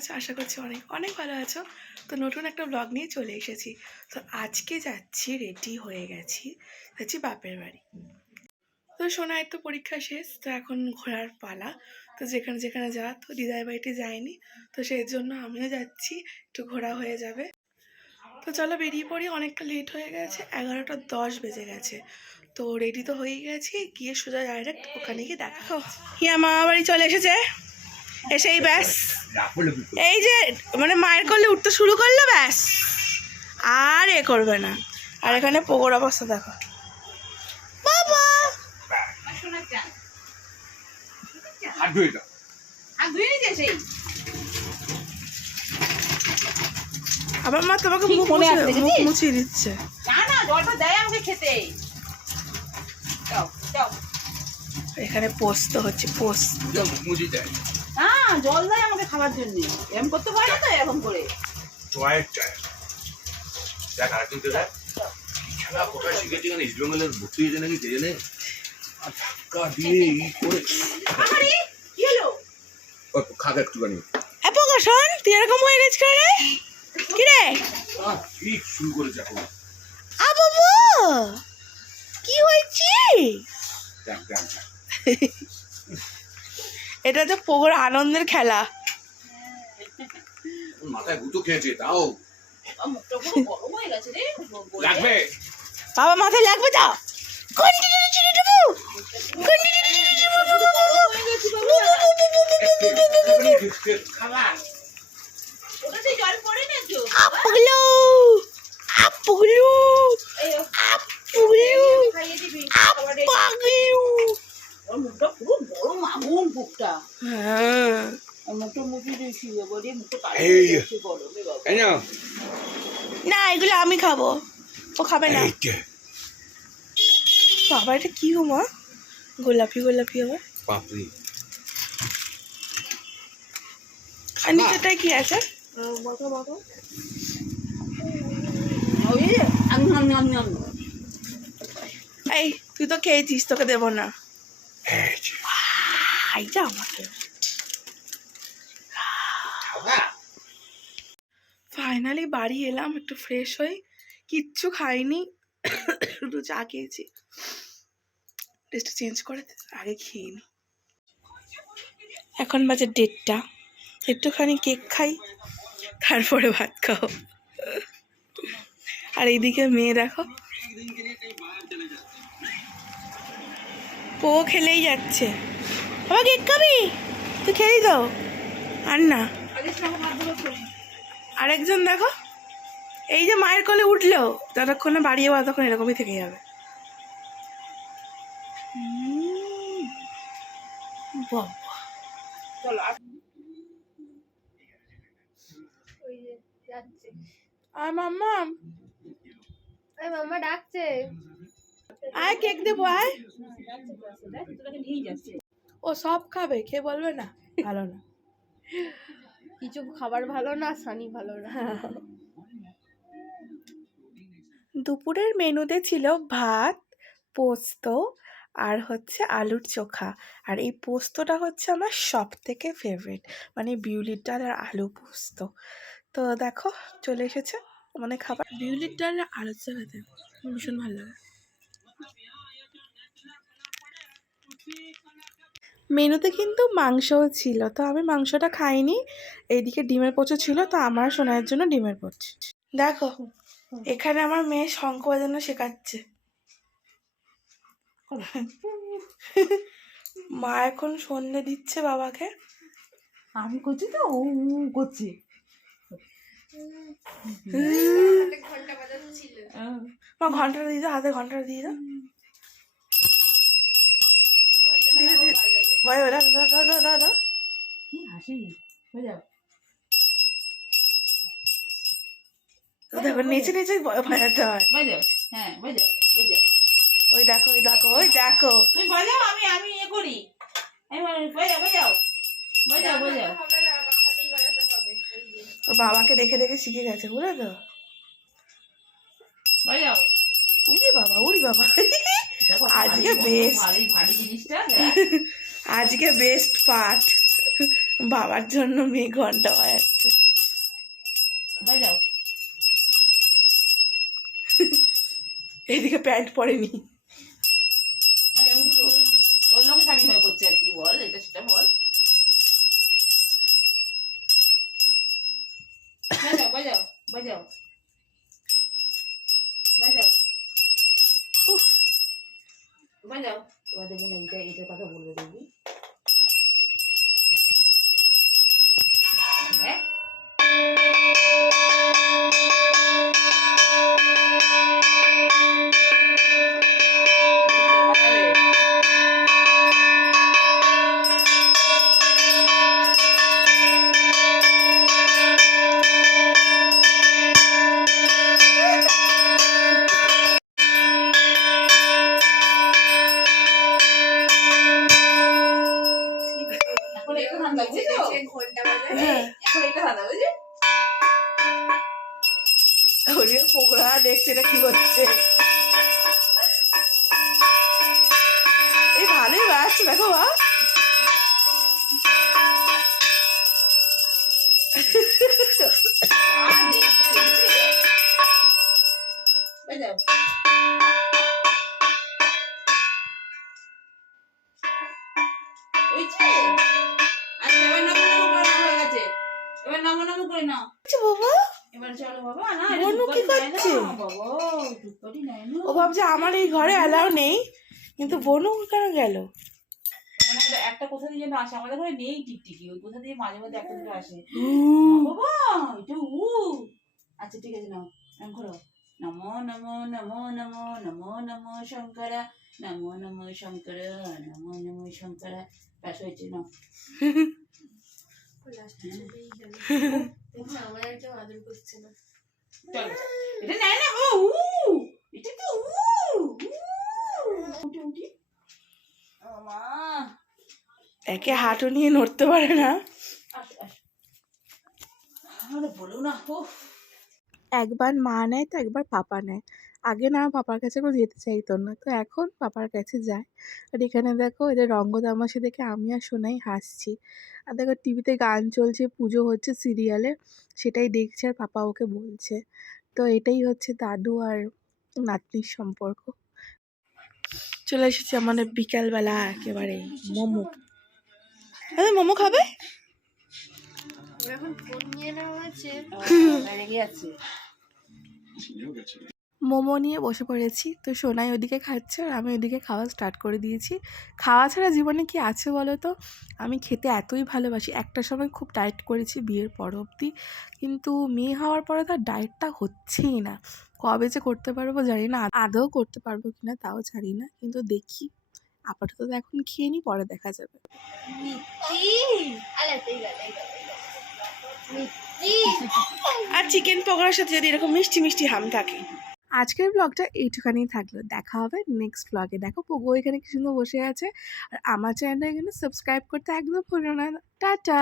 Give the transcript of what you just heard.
আছো? আশা করছি অনেক অনেক ভালো আছো। তো নতুন একটা ব্লগ নিয়ে চলে এসেছি। তো আজকে যাচ্ছি, রেডি হয়ে গেছি, যাচ্ছি বাপের বাড়ি। তো সোনার তো পরীক্ষা শেষ, তো এখন ঘোরার পালা। তো যেখানে যেখানে যাওয়া, তো দিদার বাড়িতে যায়নি, তো সেই জন্য আমিও যাচ্ছি, একটু ঘোরা হয়ে যাবে। তো চলো বেরিয়ে পড়ি, অনেকটা লেট হয়ে গেছে, 11:10 বেজে গেছে। তো রেডি তো হয়েই গেছি, গিয়ে সোজা ডাইরেক্ট ওখানে গিয়ে দেখা। হিয়া মামা বাড়ি চলে এসেছে, এসেই ব্যাস এই যে মানে মায়ের কোলে উঠতে শুরু করলো, ব্যাস আর এ করবে না। আর এখানে পোগোর অবস্থা দেখো, বাবা আবার মা তোমাকে মুখ মুছিয়ে দিচ্ছে। এখানে পোস্ত হচ্ছে, পোস্ত জল দেয় আমাকে খাবার জন্য, এরকম করতে পারে না তো এরকম করে। তুই এরকম হয়ে গেছিস রে, কি রে শুরু করেছে কি হয়েছে? এটা তো পোগোর আনন্দের খেলা। মাথায় গুঁতো খেয়েছে, তাও লাগবে বাবা মাথায় লাগবে, দাও না, এগুলো আমি খাবো, ও খাবে না। বাবা এটা কি গো মা, গোলাপি গোলাপি আবার পাপড়ি। আর নিচেটাই কি আছে? এই তুই তো খেয়েছিস, তোকে দেবো না। এইটা আমাকে ফাইনালি বাড়ি এলাম, একটু ফ্রেশ হই, কিচ্ছু খাইনি, শুধু চা খেয়েছি। ড্রেসটা চেঞ্জ করে আগে খেয়ে নি। এখন বাজে 1:30, একটুখানি কেক খাই, তারপরে ভাত খাও। আর এইদিকে মেয়ে দেখো, ও খেলেই যাচ্ছে। বাবা কেক খাবি? তুই খেয়েই দাও, আর না। আরেকজন দেখো, এই যে মায়ের কোলে উঠলো, যতক্ষণে বাড়িয়ে ততক্ষণ এরকমই থেকে যাবে। আর মাম্মা, মাম্মা ডাকছে, আয় কেক দেবো, আয়। ও সব খাবে, খেয়ে বলবে না ভালো না। কিছু খাবার ভালো না, সানি ভালো না। দুপুরের মেনুতে ছিল ভাত, পোস্ত আর হচ্ছে আলুর চোখা। আর এই পোস্তটা হচ্ছে আমার সব থেকে ফেভারিট, মানে বিউলির ডাল আর আলু পোস্ত। তো দেখো চলে এসেছে মানে খাবার, বিউলির ডাল আর আলুর চোখাতে ভীষণ ভালো লাগে। মেনুতে কিন্তু মাংসও ছিল, তো আমি মাংসটা খাইনি। এইদিকে ডিমের পোচো ছিল, তো আমার সোনার জন্য ডিমের পোচ। দেখো এখানে আমার মেয়ে শঙ্খ বাজানো শেখাচ্ছে। মা এখন সন্ধে দিচ্ছে বাবাকে। আমি করছি তো, ও করছি। মা ঘন্টাটা দিয়ে দাও, হাতে ঘন্টাটা দিয়ে দাও। কি হাসি, হয়ে যাও। দেখো নেচে নেচে বাজাতে হয়। হ্যাঁ বাজাও। ওই দেখো, ওই দেখো, ওই দেখো। তুমি বাজাও, আমি এ করি। বাজাও। ওর বাবাকে দেখে দেখে শিখে গেছে, বুঝলে তো। বাজাও। উড়ি বাবা আজকে বেস্ট, আজকে বেস্ট পার্ট। বাবার জন্য মেয়ে ঘন্টা বাজাচ্ছে। বাজাও। এইদিকে প্যান্ট পরেনি। তোর লোক স্বামী হয়ে করছে আর কি, বল এটা সেটা বল। বাজাও বাজাও বাজাও বাজাও বাজাও। এবার দেখবেন এইটার কথা বলবে, দেখবি হ্যাঁ। এখন একটু ঠান্ডা বুঝছো, হ্যাঁ, এখন একটু ঠান্ডা বুঝলি। ওদিকে পোকরা দেখছে এটা কি করছে। এই ভালোই বাজছে দেখো বা। বাজাও। বুঝছে? আচ্ছা এবার নামো নামো করে না হয়ে গেছে, এবার নামো নামো করে নাও। বাবা এবার চলো বাবা। না বনু কি করছে? বাবা টুকপাটি নাই না। ও ভাবছে আমার এই ঘরে অ্যালাউ নেই, কিন্তু বনু কেন গেল? মানে আমাদের একটা কোথা দিয়ে যেন আসে, আমাদের ঘরে নেই টিকটিকি, ওই কোথা দিয়ে মাঝে মাঝে একটা দুটো আসে। বাবা এটা আচ্ছা ঠিক আছে নাও, নাম করো। নমো নমো নমো নমো নমো নমো শঙ্কর, নমো নমো শঙ্কর, নমো নমো শঙ্কর। ব্যাস হয়েছে নাও। চলো এটা নেয় না ও এটা তো উঠি উঠি আমা। একে হাঁটু নিয়ে নড়তে পারে না। আসো আসো, আরে বলো না। ও একবার মা নেয় তো একবার পাপা নেয়। আগে না পাপার কাছে কোনো যেতে চাইতো না, তো এখন পাপার কাছে যায়। আর এখানে দেখো এদের রঙ্গ তামাশা দেখে আমি আর সোনাই হাসছি। আর দেখো টিভিতে গান চলছে, পুজো হচ্ছে সিরিয়ালে, সেটাই দেখছে আর পাপা ওকে বলছে। তো এটাই হচ্ছে দাদু আর নাতনির সম্পর্ক। চলে এসেছি আমাদের বিকালবেলা একেবারে মোমো। মোমো খাবে? এখন ফোন নিয়ে নেওয়া হয়েছে। রেগে আছে। মোমো নিয়ে বসে পড়েছি, তো সোনাই ওদিকে খাচ্ছে আর আমি ওদিকে খাওয়া স্টার্ট করে দিয়েছি। খাওয়া ছাড়া জীবনে কি আছে বলো তো? আমি খেতে এতই ভালোবাসি, একটা সময় খুব ডায়েট করেছি বিয়ের পর অবধি, কিন্তু মেয়ে হওয়ার পরে তো আর ডায়েটটা হচ্ছেই না। কবে যে করতে পারবো জানি না, আদৌ করতে পারবো কিনা তাও জানি না, কিন্তু দেখি। আপাতত তো এখন খেয়ে নিই, পরে দেখা যাবে। আর চিকেন পকোড়ার সাথে যদি এরকম মিষ্টি মিষ্টি হাম থাকে। আজকের ব্লগটা এইটুখানি থাকলো, দেখা হবে নেক্সট ব্লগে। দেখো পোগো এখানে কি সুন্দর বসে আছে। আর আমার চ্যানেলটা এখানে সাবস্ক্রাইব করতে একদম ভুলো না। টাটা।